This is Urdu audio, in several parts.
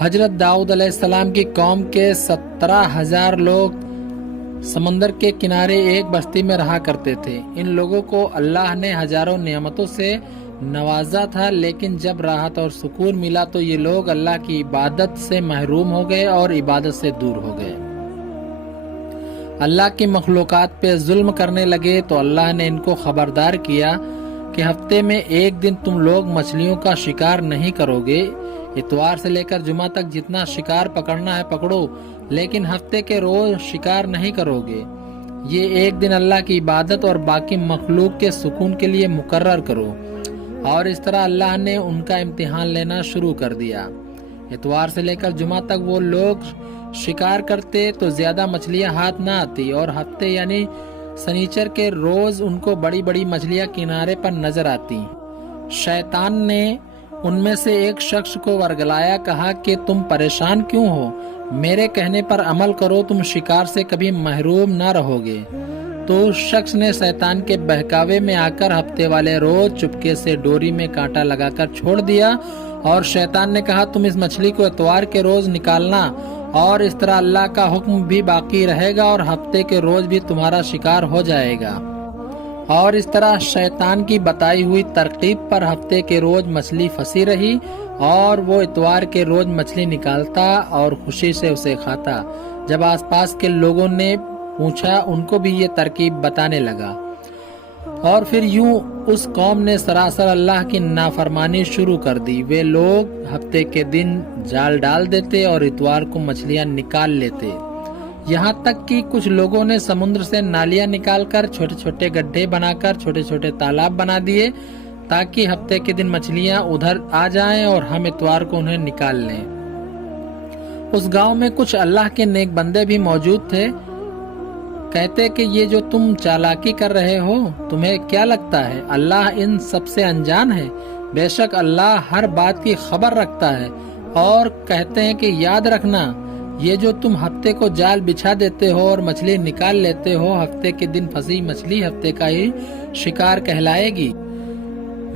حضرت داؤد علیہ السلام کی قوم کے 17,000 لوگ سمندر کے کنارے ایک بستی میں رہا کرتے تھے۔ ان لوگوں کو اللہ نے ہزاروں نعمتوں سے نوازا تھا، لیکن جب راحت اور سکون ملا تو یہ لوگ اللہ کی عبادت سے محروم ہو گئے اور عبادت سے دور ہو گئے۔ اللہ کی مخلوقات پہ ظلم کرنے لگے تو اللہ نے ان کو خبردار کیا کہ ہفتے میں ایک دن تم لوگ مچھلیوں کا شکار نہیں کرو گے۔ اتوار سے لے کر جمعہ تک جتنا شکار پکڑنا ہے پکڑو، لیکن ہفتے کے روز شکار نہیں کرو گے۔ یہ ایک دن اللہ کی عبادت اور باقی مخلوق کے سکون کے لیے مقرر کرو۔ اور اس طرح اللہ نے ان کا امتحان لینا شروع کر دیا۔ اتوار سے لے کر جمعہ تک وہ لوگ شکار کرتے تو زیادہ مچھلیاں ہاتھ نہ آتی، اور ہفتے یعنی سنیچر کے روز ان کو بڑی بڑی مچھلیاں کنارے پر نظر آتی۔ شیطان نے ان میں سے ایک شخص کو ورگلایا، کہا کہ تم پریشان کیوں ہو؟ میرے کہنے پر عمل کرو، تم شکار سے کبھی محروم نہ رہو گے۔ تو اس شخص نے شیطان کے بہکاوے میں آ کر ہفتے والے روز چپکے سے ڈوری میں کانٹا لگا کر چھوڑ دیا، اور شیطان نے کہا تم اس مچھلی کو اتوار کے روز نکالنا، اور اس طرح اللہ کا حکم بھی باقی رہے گا اور ہفتے کے روز بھی تمہارا شکار ہو جائے گا۔ اور اس طرح شیطان کی بتائی ہوئی ترکیب پر ہفتے کے روز مچھلی پھنسی رہی، اور وہ اتوار کے روز مچھلی نکالتا اور خوشی سے اسے کھاتا۔ جب آس پاس کے لوگوں نے پوچھا ان کو بھی یہ ترکیب بتانے لگا، اور پھر یوں اس قوم نے سراسر اللہ کی نافرمانی شروع کر دی۔ وہ لوگ ہفتے کے دن جال ڈال دیتے اور اتوار کو مچھلیاں نکال لیتے، یہاں تک کہ کچھ لوگوں نے سمندر سے نالیاں نکال کر چھوٹے چھوٹے گڈھے بنا کر چھوٹے چھوٹے تالاب بنا دیے تاکہ ہفتے کے دن مچھلیاں ادھر آ جائیں اور ہم اتوار کو انہیں نکال لیں۔ اس گاؤں میں کچھ اللہ کے نیک بندے بھی موجود تھے۔ کہتے کہ یہ جو تم چالاکی کر رہے ہو تمہیں کیا لگتا ہے اللہ ان سب سے انجان ہے؟ بے شک اللہ ہر بات کی خبر رکھتا ہے۔ اور کہتے ہیں کہ یاد رکھنا، یہ جو تم ہفتے کو جال بچھا دیتے ہو اور مچھلی نکال لیتے ہو، ہفتے کے دن پھنسی مچھلی ہفتے کا ہی شکار کہلائے گی۔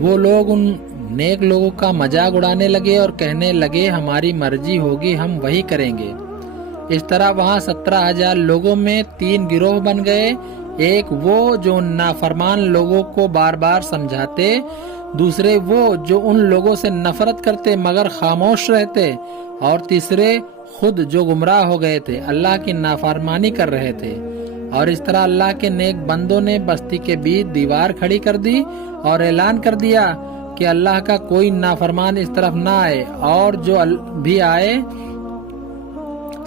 وہ لوگ ان نیک لوگوں کا مذاق اڑانے لگے اور کہنے لگے ہماری مرضی ہوگی ہم وہی کریں گے۔ اس طرح وہاں 17,000 لوگوں میں 3 گروہ بن گئے، ایک وہ جو ان نافرمان لوگوں کو بار بار سمجھاتے، دوسرے وہ جو ان لوگوں سے نفرت کرتے مگر خاموش رہتے، اور تیسرے خود جو گمراہ ہو گئے تھے، اللہ کی نافرمانی کر رہے تھے۔ اور اس طرح اللہ کے نیک بندوں نے بستی کے بیچ دیوار کھڑی کر دی اور اعلان کر دیا کہ اللہ کا کوئی نافرمان اس طرف نہ آئے، اور جو بھی آئے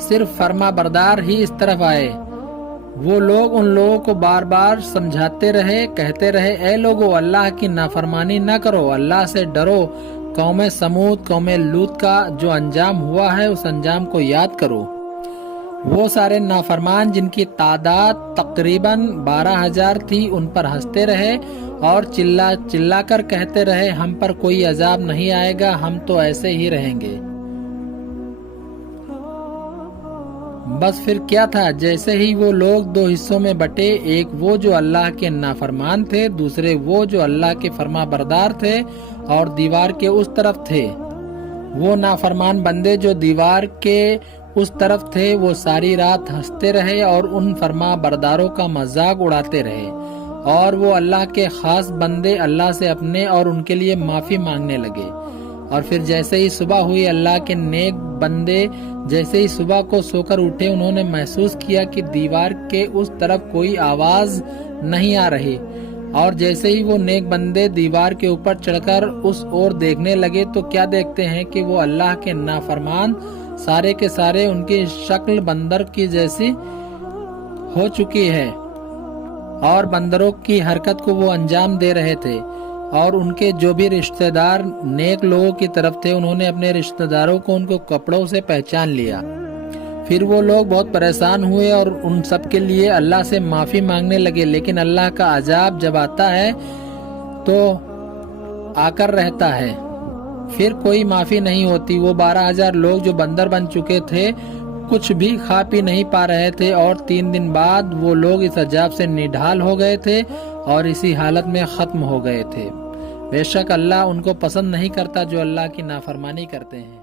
صرف فرما بردار ہی اس طرف آئے۔ وہ لوگ ان لوگوں کو بار بار سمجھاتے رہے، کہتے رہے اے لوگو اللہ کی نافرمانی نہ کرو، اللہ سے ڈرو۔ قوم سمود، قوم لوط کا جو انجام ہوا ہے اس انجام کو یاد کرو۔ وہ سارے نافرمان جن کی تعداد تقریباً 12,000 تھی ان پر ہنستے رہے اور چلا کر کہتے رہے ہم پر کوئی عذاب نہیں آئے گا، ہم تو ایسے ہی رہیں گے۔ بس پھر کیا تھا، جیسے ہی وہ لوگ 2 حصوں میں بٹے، ایک وہ جو اللہ کے نافرمان تھے، دوسرے وہ جو اللہ کے فرما بردار تھے اور دیوار کے اس طرف تھے۔ وہ نافرمان بندے جو دیوار کے اس طرف تھے وہ ساری رات ہنستے رہے اور ان فرما برداروں کا مذاق اڑاتے رہے، اور وہ اللہ کے خاص بندے اللہ سے اپنے اور ان کے لیے معافی مانگنے لگے۔ اور پھر جیسے ہی صبح ہوئی، اللہ کے نیک بندے جیسے ہی صبح کو سو کر اٹھے، انہوں نے محسوس کیا کہ دیوار کے اس طرف کوئی آواز نہیں آ رہی، اور جیسے ہی وہ نیک بندے دیوار کے اوپر چڑھ کر اس اور دیکھنے لگے تو کیا دیکھتے ہیں کہ وہ اللہ کے نافرمان سارے کے سارے ان کی شکل بندر کی جیسی ہو چکی ہے، اور بندروں کی حرکت کو وہ انجام دے رہے تھے۔ اور ان کے جو بھی رشتہ دار نیک لوگوں کی طرف تھے انہوں نے اپنے رشتہ داروں کو ان کو کپڑوں سے پہچان لیا۔ پھر وہ لوگ بہت پریشان ہوئے اور ان سب کے لیے اللہ سے معافی مانگنے لگے، لیکن اللہ کا عذاب جب آتا ہے تو آ کر رہتا ہے، پھر کوئی معافی نہیں ہوتی۔ وہ 12,000 لوگ جو بندر بن چکے تھے کچھ بھی کھا پی نہیں پا رہے تھے، اور 3 دن بعد وہ لوگ اس عذاب سے نڈھال ہو گئے تھے اور اسی حالت میں ختم ہو گئے تھے۔ بے شک اللہ ان کو پسند نہیں کرتا جو اللہ کی نافرمانی کرتے ہیں۔